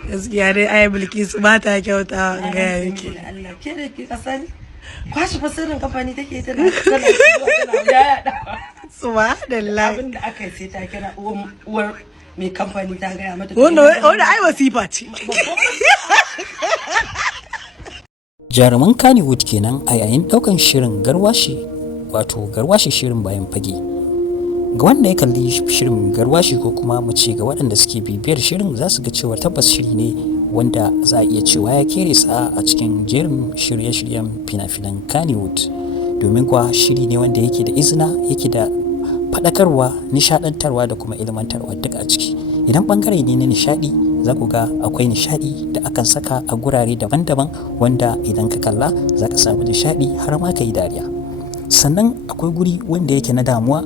Gaskiya dai ai Bilkisu ba ta kyauta ga yake. Allah ke da ke kasani. Kwashi fasirin kamfani take tana da Subhanallah. abin da aka yi sai ta kira uwar mai kamfani ta gaya mata. Wanda ai wasifa ce. Jaruman Kannywood kenan a yayin daukan shirin Garwashi, wato Garwashi shirin bayan fage. Ga wanda ya kalli shirin Garwashi ko kuma mu ce ga waɗanda suke bibiyar shirin za su ga cewa tabbas shiri ne wanda za a iya cewa ya kere sa a cikin jerin shirye-shiryen fina-finan Kannywood. Domin kuwa shiri ne wanda yake da izina, yake da faɗakarwa, nishaɗantarwa da kuma ilmantarwa duk a ciki. Idan ɓangare ne na nishaɗi za ku ga akwai nishaɗi da akan saka a gurare daban-daban wanda idan ka kalla za ka samu nishaɗi har ma ka yi dariya. Sannan akwai guri wanda yake na damuwa,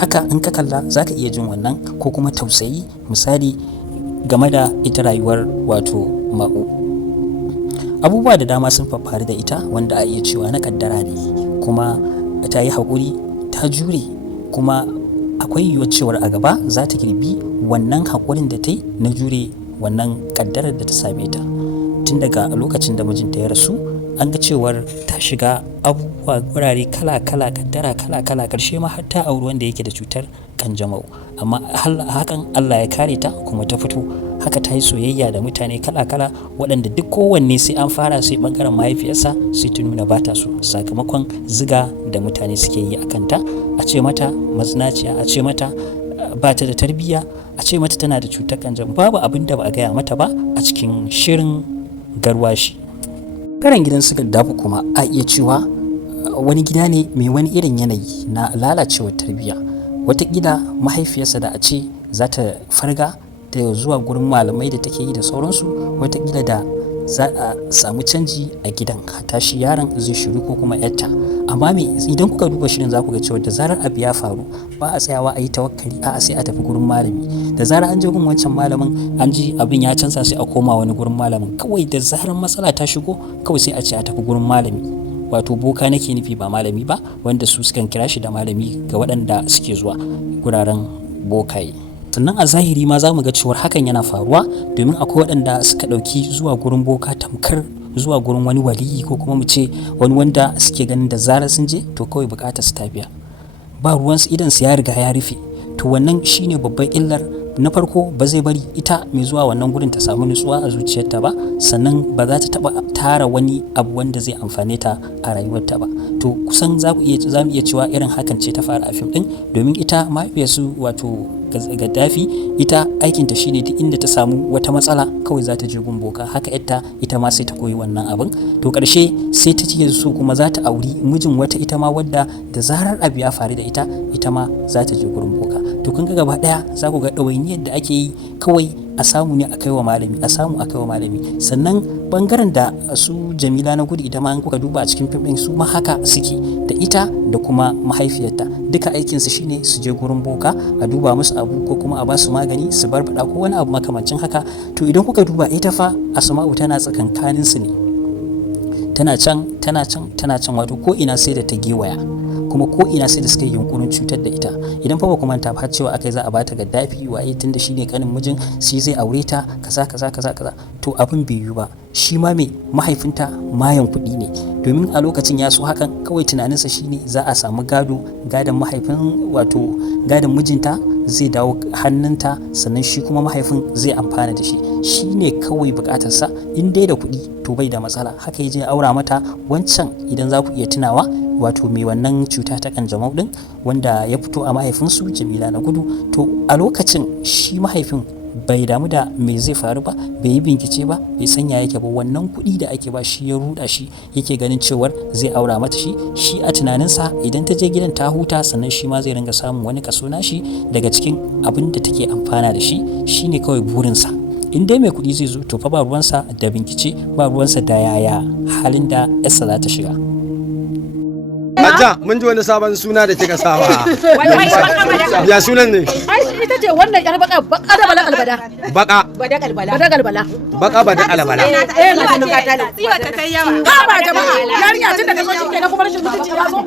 haka in ka kalla za ka iya jin wannan, ko kuma tausayi misali game da ita rayuwar wato Ma'u. Abubuwa da dama sun faru da ita wanda a iya cewa na kaddara ne, kuma ta yi haƙuri, ta jure, kuma akwai yiwuwar cewar a gaba za ta girbi wannan haƙurin da ta yi na jure wannan kaddarar da ta same ta. Tun daga lokacin da mijinta ya rasu an ga cewar ta shiga abubuwa wurare kala-kala, kaddara kala-kala, karshe ma har ta auri wanda yake da cutar kanjamau, amma hakan Allah ya kare ta kuma ta fito. Haka ta yi soyayya da mutane kala-kala waɗanda duk kowanne sai an fara sai ɓangaren mahaifiyarsa sai ta nuna ba ta so, sakamakon ziga da mutane suke yi a kanta, a ce mata mazinaciya, a ce mata ba ta da tarbiyya, a ce mata tana da cutar kanjamau. Babu abin da ba a gaya mata ba a cikin shirin Garwashi. Karan gidan su Gaddafi kuma a iya cewa wani gida ne mai wani irin yanayi na lalacewar tarbiyya. Wataƙila mahaifiyarsa da a ce za ta farga da zuwa gurin malamai da take yi da sauransu, wataƙila da za a samu canji a gidan, hata shi yaron zai shiru ko kuma yarta. Amma me idan kuka duba shirin za ku ga cewa da zarar abu ya faru ba a tsayawa a yi tawakkali, a'a sai a tafi gurin malami. Da zarar an je gun wancan malamin an ji abin ya canza sai a koma wani gurin malamin. Kawai da zarar matsala ta shigo kawai sai a ce a tafi gurin malami, wato boka nake nufi ba malami ba, wanda su sukan kira shi da malami ga waɗanda suke zuwa guraren bokaye. Sannan a zahiri ma za mu ga cewar hakan yana faruwa, domin akwai waɗanda suka ɗauki zuwa gurin boka tamkar zuwa gurin wani waliyi, ko kuma mu ce wani wanda suke ganin da zarar sun je to kawai bukatar su ta biya, ba ruwansu, idan su ya riga ya rufe. To wannan shine babban illar. Na farko ba zai bari ita mai zuwa wannan gurin ta samu nutsuwa a zuciyarta ba, sannan ba za ta taba tara wani abu wanda zai amfane ta a rayuwarta ba. To kusan za mu iya cewa irin hakan ce ta fara a fim din, domin ita mahaifiyarsu wato Gaddafi ita aikinta shine duk inda ta samu wata matsala kawai za ta je gun boka. Haka ita ma sai ta koyi wannan abin. To karshe sai ta ce so kuma za ta auri mijin wata ita ma wadda da zarar abu ya faru da ita ma za ta je gurin boka. To kun ga gaba daya za ku ga ɗawainiyar da ake yi kawai a samu ne a kai wa malami, a samu a kai wa malami. Sannan bangaren da su Jamila na gudu ita ma kuka duba a cikin fim din su ma haka suke, da ita da kuma mahaifiyarta duka aikinsu shine su je gurin boka a duba musu abu ko kuma a ba su magani su barbada ko wani abu makamancin haka. To idan kuka duba ita fa Asma'u tana tsakankanin su ne, tana can wato ko ina sai da ta gewaya, kuma ko ina sai da suka yi yunkurin cutar da ita. Idan fa ba ku manta ba cewa akai za a bata Gaddafi waye tunda shine kanin mijin shi zai aure ta kaza, to abin bai yi ba. Shi ma mahaifinta mayan kuɗi ne, domin a lokacin ya so hakan, kawai tunaninsa shine za a samu gadon mijinta zai dawo hannunta, sannan shi kuma mahaifin zai amfana da shi. Shi ne kawai bukatarsa, in dai da kuɗi to bai da matsala. Haka ya je aura mata wancan, idan za ku iya tunawa, wato mai wannan cuta ta kanjamau din wanda ya fito a mahaifinsu Jamila na gudu. To a lokacin shi mahaifin bai damu da me zai faru ba, bai yi bincike ba, bai sanya yake ba. Wannan kuɗi da ake ba shi ya ruɗa shi, yake ganin cewar zai aura mata shi a tunaninsa idan ta je gidan ta huta, sannan shi ma zai ringa samun wani kaso nashi daga cikin abin da take amfana da shi. Shine kawai burinsa. In dai mai kuɗi zai zo to fa ba ruwansa da bincike, ba ruwansa da yaya halin da yarsa za ta shiga. Aja, mun ji wani sabon suna da kika sawa. Ya sunan ne? Ai ita ce wannan yar baka da bala albada. Baka bada kalbala. Baka bada albala. Eh na tunuka ta ne. Tsiwa ta kai yawa. Ba jama'a. Yarinya tun da kaso kike na kuma rashin mutunci ya zo.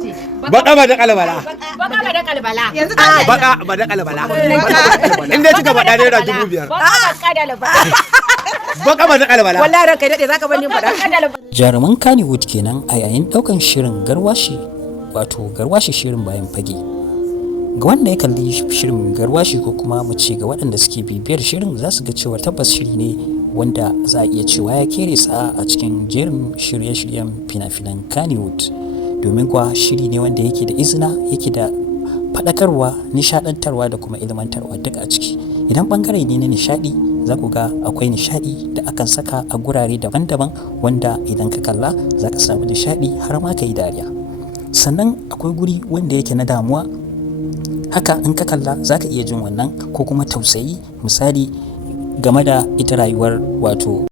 Baka bada kalbala. Baka bada kalbala. Yanzu baka bada kalbala. Inda kika bada naira 5,000. Baka da albala. baka ba ta kalbala wallahi ranka dade zaka bar ni fada Jaruman Kannywood kenan a yayin ɗaukan shirin Garwashi, wato Garwashi shirin bayan fage. Ga wanda ya kalli shirin Garwashi ko kuma mu ce ga waɗanda suke bibiyar shirin za su ga cewa tabbas shiri ne wanda za a iya cewa ya kere sa a cikin jerin shirye-shiryen fina-finan Kannywood. Domin kuwa shiri ne wanda yake da izina, yake da faɗakarwa, nishaɗantarwa da kuma ilmantarwa duk a ciki. Idan ɓangare ne na nishaɗi za ku ga akwai nishaɗi da akan saka a gurare daban-daban wanda idan ka kalla za ka samu nishaɗi har ma ka yi dariya. Sannan akwai guri wanda yake na damuwa, haka in ka kalla za ka iya jin wannan, ko kuma tausayi, misali game da ita rayuwar wato